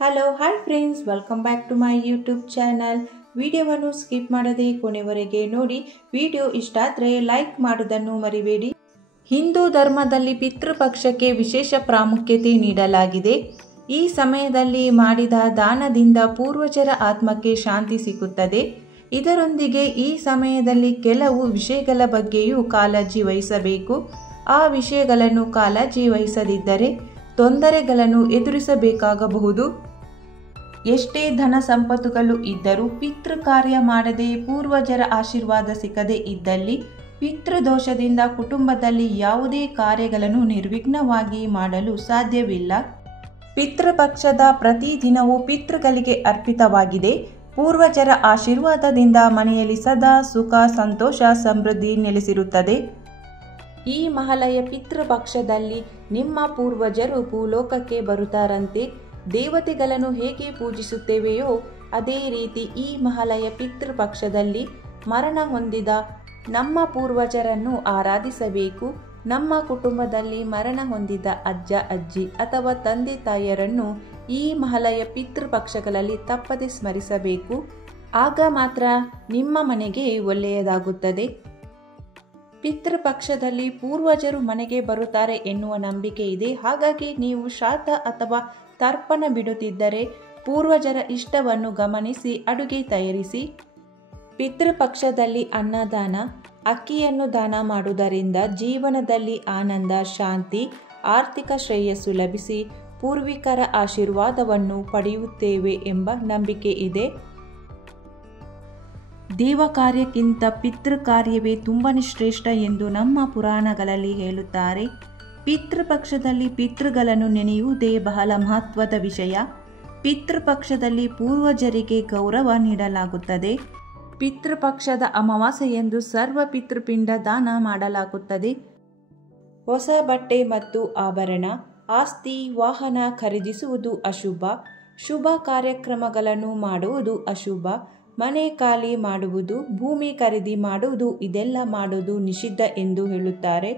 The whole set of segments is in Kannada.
Hello hi friends, welcome back to my YouTube channel. ವಿಡಿಯೋವನ್ನು ಸ್ಕಿಪ್ ಮಾಡದೆ ಕೊನೆವರೆಗೆ ನೋಡಿ. ವಿಡಿಯೋ ಇಷ್ಟ ಆದರೆ ಲೈಕ್ ಮಾಡೋದನ್ನು ಮರಿಬೇಡಿ. ಹಿಂದೂ ಧರ್ಮದಲ್ಲಿ ಪಿತೃಪಕ್ಷಕ್ಕೆ ವಿಶೇಷ ಪ್ರಾಮುಖ್ಯತೆ ನೀಡಲಾಗಿದೆ. ಈ ಸಮಯದಲ್ಲಿ ಮಾಡಿದ ದಾನದಿಂದ ಪೂರ್ವಜರ ಆತ್ಮಕ್ಕೆ ಶಾಂತಿ ಸಿಗುತ್ತದೆ. ಇದರೊಂದಿಗೆ ಈ ಸಮಯದಲ್ಲಿ ಕೆಲವು ವಿಷಯಗಳ ಬಗ್ಗೆಯೂ ಕಾಳಜಿ ವಹಿಸಬೇಕು. ಆ ವಿಷಯಗಳನ್ನು ಕಾಳಜಿ ವಹಿಸದಿದ್ದರೆ ತೊಂದರೆಗಳನ್ನು ಎದುರಿಸಬೇಕಾಗಬಹುದು. ಎಷ್ಟೇ ಧನ ಸಂಪತ್ತುಗಳು ಇದ್ದರೂ ಪಿತೃ ಕಾರ್ಯ ಮಾಡದೆ ಪೂರ್ವಜರ ಆಶೀರ್ವಾದ ಸಿಕ್ಕದೇ ಇದ್ದಲ್ಲಿ ಪಿತೃದೋಷದಿಂದ ಕುಟುಂಬದಲ್ಲಿ ಯಾವುದೇ ಕಾರ್ಯಗಳನ್ನು ನಿರ್ವಿಘ್ನವಾಗಿ ಮಾಡಲು ಸಾಧ್ಯವಿಲ್ಲ. ಪಿತೃಪಕ್ಷದ ಪ್ರತಿದಿನವೂ ಪಿತೃಗಳಿಗೆ ಅರ್ಪಿತವಾಗಿದೆ. ಪೂರ್ವಜರ ಆಶೀರ್ವಾದದಿಂದ ಮನೆಯಲ್ಲಿ ಸದಾ ಸುಖ, ಸಂತೋಷ, ಸಮೃದ್ಧಿ ನೆಲೆಸಿರುತ್ತದೆ. ಈ ಮಹಾಲಯ ಪಿತೃಪಕ್ಷದಲ್ಲಿ ನಿಮ್ಮ ಪೂರ್ವಜರು ಭೂಲೋಕಕ್ಕೆ ಬರುತ್ತಾರಂತೆ. ದೇವತೆಗಳನ್ನು ಹೇಗೆ ಪೂಜಿಸುತ್ತೇವೆಯೋ ಅದೇ ರೀತಿ ಈ ಮಹಾಲಯ ಪಿತೃಪಕ್ಷದಲ್ಲಿ ಮರಣ ಹೊಂದಿದ ನಮ್ಮ ಪೂರ್ವಜರನ್ನು ಆರಾಧಿಸಬೇಕು. ನಮ್ಮ ಕುಟುಂಬದಲ್ಲಿ ಮರಣ ಹೊಂದಿದ ಅಜ್ಜ, ಅಜ್ಜಿ ಅಥವಾ ತಂದೆ ತಾಯಿಯರನ್ನು ಈ ಮಹಾಲಯ ಪಿತೃಪಕ್ಷಗಳಲ್ಲಿ ತಪ್ಪದೆ ಸ್ಮರಿಸಬೇಕು. ಆಗ ಮಾತ್ರ ನಿಮ್ಮ ಮನೆಗೆ ಒಳ್ಳೆಯದಾಗುತ್ತದೆ. ಪಿತೃಪಕ್ಷದಲ್ಲಿ ಪೂರ್ವಜರು ಮನೆಗೆ ಬರುತ್ತಾರೆ ಎನ್ನುವ ನಂಬಿಕೆ ಇದೆ. ಹಾಗಾಗಿ ನೀವು ಶ್ರಾದ್ದ ಅಥವಾ ತರ್ಪಣ ಬಿಡುತ್ತಿದ್ದರೆ ಪೂರ್ವಜರ ಇಷ್ಟವನ್ನು ಗಮನಿಸಿ ಅಡುಗೆ ತಯಾರಿಸಿ. ಪಿತೃಪಕ್ಷದಲ್ಲಿ ಅನ್ನದಾನ, ಅಕ್ಕಿಯನ್ನು ದಾನ ಮಾಡುವುದರಿಂದ ಜೀವನದಲ್ಲಿ ಆನಂದ, ಶಾಂತಿ, ಆರ್ಥಿಕ ಶ್ರೇಯಸ್ಸು ಲಭಿಸಿ ಪೂರ್ವಿಕರ ಆಶೀರ್ವಾದವನ್ನು ಪಡೆಯುತ್ತೇವೆ ಎಂಬ ನಂಬಿಕೆ ಇದೆ. ದೇವ ಕಾರ್ಯಕ್ಕಿಂತ ಪಿತೃ ಕಾರ್ಯವೇ ತುಂಬಾ ಶ್ರೇಷ್ಠ ಎಂದು ನಮ್ಮ ಪುರಾಣಗಳಲ್ಲಿ ಹೇಳುತ್ತಾರೆ. ಪಿತೃಪಕ್ಷದಲ್ಲಿ ಪಿತೃಗಳನ್ನು ನೆನೆಯುವುದೇ ಬಹಳ ಮಹತ್ವದ ವಿಷಯ. ಪಿತೃಪಕ್ಷದಲ್ಲಿ ಪೂರ್ವಜರಿಗೆ ಗೌರವ ನೀಡಲಾಗುತ್ತದೆ. ಪಿತೃಪಕ್ಷದ ಅಮಾವಾಸ್ಯೆಯಂದು ಸರ್ವ ಪಿತೃಪಿಂಡ ದಾನ ಮಾಡಲಾಗುತ್ತದೆ. ಹೊಸ ಬಟ್ಟೆ ಮತ್ತು ಆಭರಣ, ಆಸ್ತಿ, ವಾಹನ ಖರೀದಿಸುವುದು ಅಶುಭ. ಶುಭ ಕಾರ್ಯಕ್ರಮಗಳನ್ನು ಮಾಡುವುದು ಅಶುಭ. ಮನೆ ಖಾಲಿ ಮಾಡುವುದು, ಭೂಮಿ ಖರೀದಿ ಮಾಡುವುದು, ಇದೆಲ್ಲ ಮಾಡುವುದು ನಿಷಿದ್ಧ ಎಂದು ಹೇಳುತ್ತಾರೆ.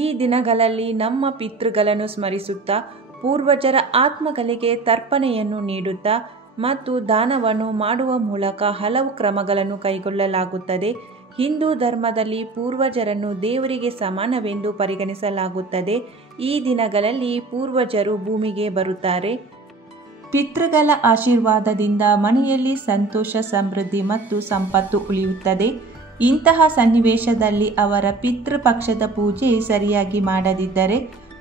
ಈ ದಿನಗಳಲ್ಲಿ ನಮ್ಮ ಪಿತೃಗಳನ್ನು ಸ್ಮರಿಸುತ್ತಾ ಪೂರ್ವಜರ ಆತ್ಮಗಳಿಗೆ ತರ್ಪಣೆಯನ್ನು ನೀಡುತ್ತಾ ಮತ್ತು ದಾನವನ್ನು ಮಾಡುವ ಮೂಲಕ ಹಲವು ಕ್ರಮಗಳನ್ನು ಕೈಗೊಳ್ಳಲಾಗುತ್ತದೆ. ಹಿಂದೂ ಧರ್ಮದಲ್ಲಿ ಪೂರ್ವಜರನ್ನು ದೇವರಿಗೆ ಸಮಾನವೆಂದು ಪರಿಗಣಿಸಲಾಗುತ್ತದೆ. ಈ ದಿನಗಳಲ್ಲಿ ಪೂರ್ವಜರು ಭೂಮಿಗೆ ಬರುತ್ತಾರೆ. ಪಿತೃಗಳ ಆಶೀರ್ವಾದದಿಂದ ಮನೆಯಲ್ಲಿ ಸಂತೋಷ, ಸಮೃದ್ಧಿ ಮತ್ತು ಸಂಪತ್ತು ಉಳಿಯುತ್ತದೆ. ಇಂತಹ ಸನ್ನಿವೇಶದಲ್ಲಿ ಅವರ ಪಿತೃಪಕ್ಷದ ಪೂಜೆ ಸರಿಯಾಗಿ ಮಾಡದಿದ್ದರೆ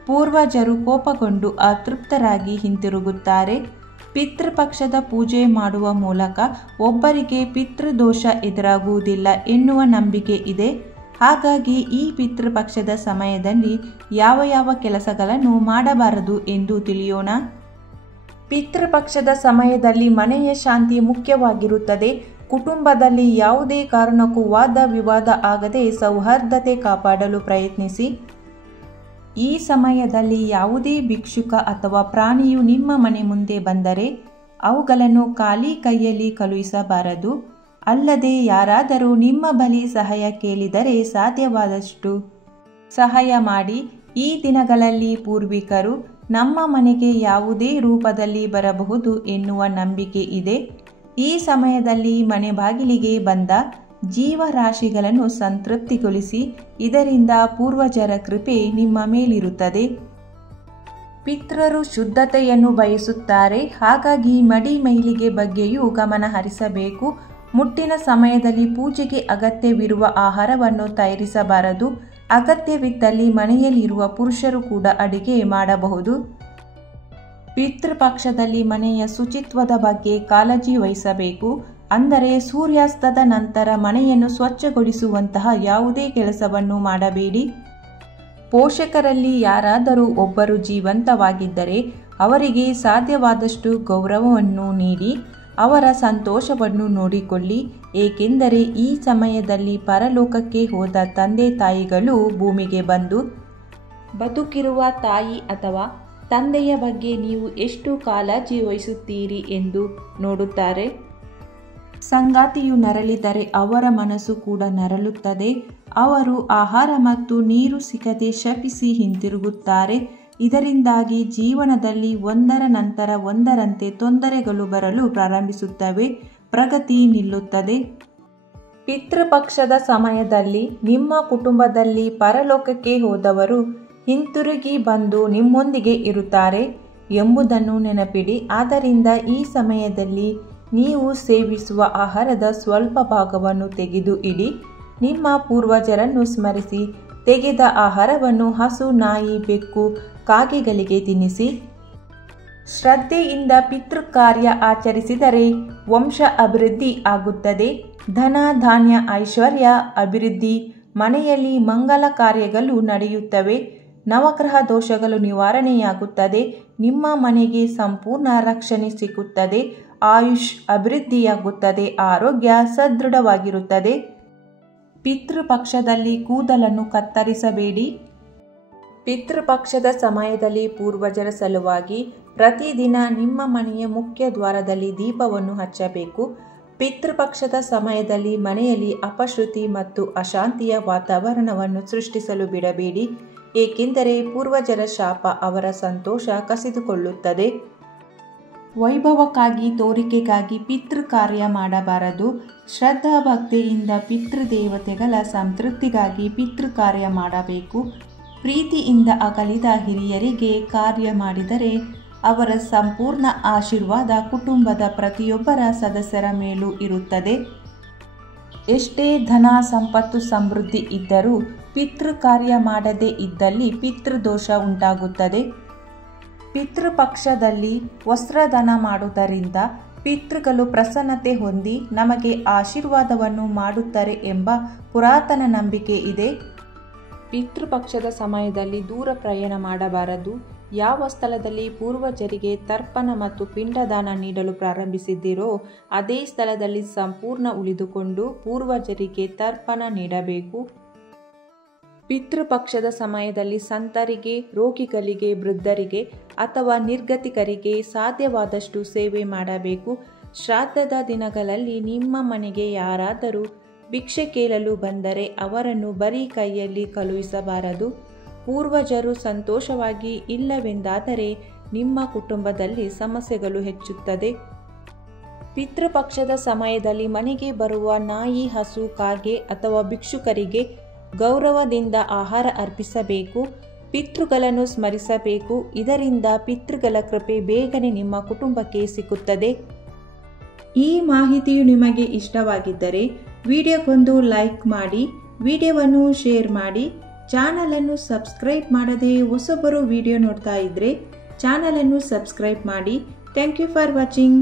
ಪೂರ್ವಜರು ಕೋಪಗೊಂಡು ಅತೃಪ್ತರಾಗಿ ಹಿಂತಿರುಗುತ್ತಾರೆ. ಪಿತೃಪಕ್ಷದ ಪೂಜೆ ಮಾಡುವ ಮೂಲಕ ಒಬ್ಬರಿಗೆ ಪಿತೃದೋಷ ಎದುರಾಗುವುದಿಲ್ಲ ಎನ್ನುವ ನಂಬಿಕೆ ಇದೆ. ಹಾಗಾಗಿ ಈ ಪಿತೃಪಕ್ಷದ ಸಮಯದಲ್ಲಿ ಯಾವ ಕೆಲಸಗಳನ್ನು ಮಾಡಬಾರದು ಎಂದು ತಿಳಿಯೋಣ. ಪಿತೃಪಕ್ಷದ ಸಮಯದಲ್ಲಿ ಮನೆಯ ಶಾಂತಿ ಮುಖ್ಯವಾಗಿರುತ್ತದೆ. ಕುಟುಂಬದಲ್ಲಿ ಯಾವುದೇ ಕಾರಣಕ್ಕೂ ವಾದ ವಿವಾದ ಆಗದೆ ಸೌಹಾರ್ದತೆ ಕಾಪಾಡಲು ಪ್ರಯತ್ನಿಸಿ. ಈ ಸಮಯದಲ್ಲಿ ಯಾವುದೇ ಭಿಕ್ಷುಕ ಅಥವಾ ಪ್ರಾಣಿಯು ನಿಮ್ಮ ಮನೆ ಮುಂದೆ ಬಂದರೆ ಅವುಗಳನ್ನು ಖಾಲಿ ಕೈಯಲ್ಲಿ ಕಳುಹಿಸಬಾರದು. ಅಲ್ಲದೆ ಯಾರಾದರೂ ನಿಮ್ಮ ಬಳಿ ಸಹಾಯ ಕೇಳಿದರೆ ಸಾಧ್ಯವಾದಷ್ಟು ಸಹಾಯ ಮಾಡಿ. ಈ ದಿನಗಳಲ್ಲಿ ಪೂರ್ವಿಕರು ನಮ್ಮ ಮನೆಗೆ ಯಾವುದೇ ರೂಪದಲ್ಲಿ ಬರಬಹುದು ಎನ್ನುವ ನಂಬಿಕೆ ಇದೆ. ಈ ಸಮಯದಲ್ಲಿ ಮನೆ ಬಾಗಿಲಿಗೆ ಬಂದ ಜೀವರಾಶಿಗಳನ್ನು ಸಂತೃಪ್ತಿಗೊಳಿಸಿ. ಇದರಿಂದ ಪೂರ್ವಜರ ಕೃಪೆ ನಿಮ್ಮ ಮೇಲಿರುತ್ತದೆ. ಪಿತೃರು ಶುದ್ಧತೆಯನ್ನು ಬಯಸುತ್ತಾರೆ. ಹಾಗಾಗಿ ಮಡಿ ಮೈಲಿಗೆ ಬಗ್ಗೆಯೂ ಗಮನ ಹರಿಸಬೇಕು. ಮುಟ್ಟಿನ ಸಮಯದಲ್ಲಿ ಪೂಜೆಗೆ ಅಗತ್ಯವಿರುವ ಆಹಾರವನ್ನು ತಯಾರಿಸಬಾರದು. ಅಗತ್ಯವಿದ್ದಲ್ಲಿ ಮನೆಯಲ್ಲಿರುವ ಪುರುಷರು ಕೂಡ ಅಡಿಗೆ ಮಾಡಬಹುದು. ಪಿತೃಪಕ್ಷದಲ್ಲಿ ಮನೆಯ ಶುಚಿತ್ವದ ಬಗ್ಗೆ ಕಾಳಜಿ ವಹಿಸಬೇಕು. ಅಂದರೆ ಸೂರ್ಯಾಸ್ತದ ನಂತರ ಮನೆಯನ್ನು ಸ್ವಚ್ಛಗೊಳಿಸುವಂತಹ ಯಾವುದೇ ಕೆಲಸವನ್ನು ಮಾಡಬೇಡಿ. ಪೋಷಕರಲ್ಲಿ ಯಾರಾದರೂ ಒಬ್ಬರು ಜೀವಂತವಾಗಿದ್ದರೆ ಅವರಿಗೆ ಸಾಧ್ಯವಾದಷ್ಟು ಗೌರವವನ್ನು ನೀಡಿ ಅವರ ಸಂತೋಷವನ್ನು ನೋಡಿಕೊಳ್ಳಿ. ಏಕೆಂದರೆ ಈ ಸಮಯದಲ್ಲಿ ಪರಲೋಕಕ್ಕೆ ಹೋದ ತಂದೆ ತಾಯಿಗಳು ಭೂಮಿಗೆ ಬಂದು ಬದುಕಿರುವ ತಾಯಿ ಅಥವಾ ತಂದೆಯ ಬಗ್ಗೆ ನೀವು ಎಷ್ಟು ಕಾಳಜಿ ವಹಿಸುತ್ತೀರಿ ಎಂದು ನೋಡುತ್ತಾರೆ. ಸಂಗಾತಿಯು ನರಳಿದರೆ ಅವರ ಮನಸ್ಸು ಕೂಡ ನರಳುತ್ತದೆ. ಅವರು ಆಹಾರ ಮತ್ತು ನೀರು ಸಿಗದೆ ಶಪಿಸಿ ಹಿಂತಿರುಗುತ್ತಾರೆ. ಇದರಿಂದಾಗಿ ಜೀವನದಲ್ಲಿ ಒಂದರ ನಂತರ ಒಂದರಂತೆ ತೊಂದರೆಗಳು ಬರಲು ಪ್ರಾರಂಭಿಸುತ್ತವೆ, ಪ್ರಗತಿ ನಿಲ್ಲುತ್ತದೆ. ಪಿತೃಪಕ್ಷದ ಸಮಯದಲ್ಲಿ ನಿಮ್ಮ ಕುಟುಂಬದಲ್ಲಿ ಪರಲೋಕಕ್ಕೆ ಹೋದವರು ಹಿಂತಿರುಗಿ ಬಂದು ನಿಮ್ಮೊಂದಿಗೆ ಇರುತ್ತಾರೆ ಎಂಬುದನ್ನು ನೆನಪಿಡಿ. ಆದ್ದರಿಂದ ಈ ಸಮಯದಲ್ಲಿ ನೀವು ಸೇವಿಸುವ ಆಹಾರದ ಸ್ವಲ್ಪ ಭಾಗವನ್ನು ತೆಗೆದು ಇಡಿ. ನಿಮ್ಮ ಪೂರ್ವಜರನ್ನು ಸ್ಮರಿಸಿ ತೆಗೆದ ಆಹಾರವನ್ನು ಹಸು, ನಾಯಿ, ಬೆಕ್ಕು, ಕಾಗೆಗಳಿಗೆ ತಿನ್ನಿಸಿ. ಶ್ರದ್ಧೆಯಿಂದ ಪಿತೃಕಾರ್ಯ ಆಚರಿಸಿದರೆ ವಂಶ ಅಭಿವೃದ್ಧಿ ಆಗುತ್ತದೆ. ಧನ, ಧಾನ್ಯ, ಐಶ್ವರ್ಯ ಅಭಿವೃದ್ಧಿ, ಮನೆಯಲ್ಲಿ ಮಂಗಲ ಕಾರ್ಯಗಳು ನಡೆಯುತ್ತವೆ. ನವಗ್ರಹ ದೋಷಗಳು ನಿವಾರಣೆಯಾಗುತ್ತದೆ. ನಿಮ್ಮ ಮನೆಗೆ ಸಂಪೂರ್ಣ ರಕ್ಷಣೆ ಸಿಗುತ್ತದೆ. ಆಯುಷ್ ಅಭಿವೃದ್ಧಿಯಾಗುತ್ತದೆ. ಆರೋಗ್ಯ ಸದೃಢವಾಗಿರುತ್ತದೆ. ಪಿತೃಪಕ್ಷದಲ್ಲಿ ಕೂದಲನ್ನು ಕತ್ತರಿಸಬೇಡಿ. ಪಿತೃಪಕ್ಷದ ಸಮಯದಲ್ಲಿ ಪೂರ್ವಜರ ಸಲುವಾಗಿ ಪ್ರತಿದಿನ ನಿಮ್ಮ ಮನೆಯ ಮುಖ್ಯ ದ್ವಾರದಲ್ಲಿ ದೀಪವನ್ನು ಹಚ್ಚಬೇಕು. ಪಿತೃಪಕ್ಷದ ಸಮಯದಲ್ಲಿ ಮನೆಯಲ್ಲಿ ಅಪಶ್ರುತಿ ಮತ್ತು ಅಶಾಂತಿಯ ವಾತಾವರಣವನ್ನು ಸೃಷ್ಟಿಸಲು ಬಿಡಬೇಡಿ, ಏಕೆಂದರೆ ಪೂರ್ವಜರ ಶಾಪ ಅವರ ಸಂತೋಷ ಕಸಿದುಕೊಳ್ಳುತ್ತದೆ. ವೈಭವಕ್ಕಾಗಿ, ತೋರಿಕೆಗಾಗಿ ಪಿತೃಕಾರ್ಯ ಮಾಡಬಾರದು. ಶ್ರದ್ಧಾ ಭಕ್ತಿಯಿಂದ ಪಿತೃದೇವತೆಗಳ ಸಂತೃಪ್ತಿಗಾಗಿ ಪಿತೃಕಾರ್ಯ ಮಾಡಬೇಕು. ಪ್ರೀತಿಯಿಂದ ಅಗಲಿದ ಹಿರಿಯರಿಗೆ ಕಾರ್ಯ ಮಾಡಿದರೆ ಅವರ ಸಂಪೂರ್ಣ ಆಶೀರ್ವಾದ ಕುಟುಂಬದ ಪ್ರತಿಯೊಬ್ಬರ ಸದಸ್ಯರ ಮೇಲೂ ಇರುತ್ತದೆ. ಎಷ್ಟೇ ಧನ, ಸಂಪತ್ತು, ಸಮೃದ್ಧಿ ಇದ್ದರೂ ಪಿತೃಕಾರ್ಯ ಮಾಡದೇ ಇದ್ದಲ್ಲಿ ಪಿತೃದೋಷ ಉಂಟಾಗುತ್ತದೆ. ಪಿತೃಪಕ್ಷದಲ್ಲಿ ವಸ್ತ್ರದಾನ ಮಾಡುವುದರಿಂದ ಪಿತೃಗಳು ಪ್ರಸನ್ನತೆ ಹೊಂದಿ ನಮಗೆ ಆಶೀರ್ವಾದವನ್ನು ಮಾಡುತ್ತಾರೆ ಎಂಬ ಪುರಾತನ ನಂಬಿಕೆ ಇದೆ. ಪಿತೃಪಕ್ಷದ ಸಮಯದಲ್ಲಿ ದೂರ ಪ್ರಯಾಣ ಮಾಡಬಾರದು. ಯಾವ ಸ್ಥಳದಲ್ಲಿ ಪೂರ್ವಜರಿಗೆ ತರ್ಪಣ ಮತ್ತು ಪಿಂಡದಾನ ನೀಡಲು ಪ್ರಾರಂಭಿಸಿದ್ದೀರೋ ಅದೇ ಸ್ಥಳದಲ್ಲಿ ಸಂಪೂರ್ಣ ಉಳಿದುಕೊಂಡು ಪೂರ್ವಜರಿಗೆ ತರ್ಪಣ ನೀಡಬೇಕು. ಪಿತೃಪಕ್ಷದ ಸಮಯದಲ್ಲಿ ಸಂತರಿಗೆ, ರೋಗಿಗಳಿಗೆ, ವೃದ್ಧರಿಗೆ ಅಥವಾ ನಿರ್ಗತಿಕರಿಗೆ ಸಾಧ್ಯವಾದಷ್ಟು ಸೇವೆ ಮಾಡಬೇಕು. ಶ್ರಾದ್ದದ ದಿನಗಳಲ್ಲಿ ನಿಮ್ಮ ಮನೆಗೆ ಯಾರಾದರೂ ಭಿಕ್ಷೆ ಕೇಳಲು ಬಂದರೆ ಅವರನ್ನು ಬರೀ ಕೈಯಲ್ಲಿ ಕಳುಹಿಸಬಾರದು. ಪೂರ್ವಜರು ಸಂತೋಷವಾಗಿ ಇಲ್ಲವೆಂದಾದರೆ ನಿಮ್ಮ ಕುಟುಂಬದಲ್ಲಿ ಸಮಸ್ಯೆಗಳು ಹೆಚ್ಚುತ್ತದೆ. ಪಿತೃಪಕ್ಷದ ಸಮಯದಲ್ಲಿ ಮನೆಗೆ ಬರುವ ನಾಯಿ, ಹಸು, ಕಾಗೆ ಅಥವಾ ಭಿಕ್ಷುಕರಿಗೆ ಗೌರವದಿಂದ ಆಹಾರ ಅರ್ಪಿಸಬೇಕು. ಪಿತೃಗಳನ್ನು ಸ್ಮರಿಸಬೇಕು. ಇದರಿಂದ ಪಿತೃಗಳ ಕೃಪೆ ಬೇಗನೆ ನಿಮ್ಮ ಕುಟುಂಬಕ್ಕೆ ಸಿಕ್ಕುತ್ತದೆ. ಈ ಮಾಹಿತಿಯು ನಿಮಗೆ ಇಷ್ಟವಾಗಿದ್ದರೆ ವಿಡಿಯೋಗೊಂದು ಲೈಕ್ ಮಾಡಿ, ವಿಡಿಯೋವನ್ನು ಶೇರ್ ಮಾಡಿ. ಚಾನಲನ್ನು ಸಬ್ಸ್ಕ್ರೈಬ್ ಮಾಡದೆ ಹೊಸಬರು ವಿಡಿಯೋ ನೋಡ್ತಾ ಇದ್ದರೆ ಚಾನಲನ್ನು ಸಬ್ಸ್ಕ್ರೈಬ್ ಮಾಡಿ. Thank you for watching.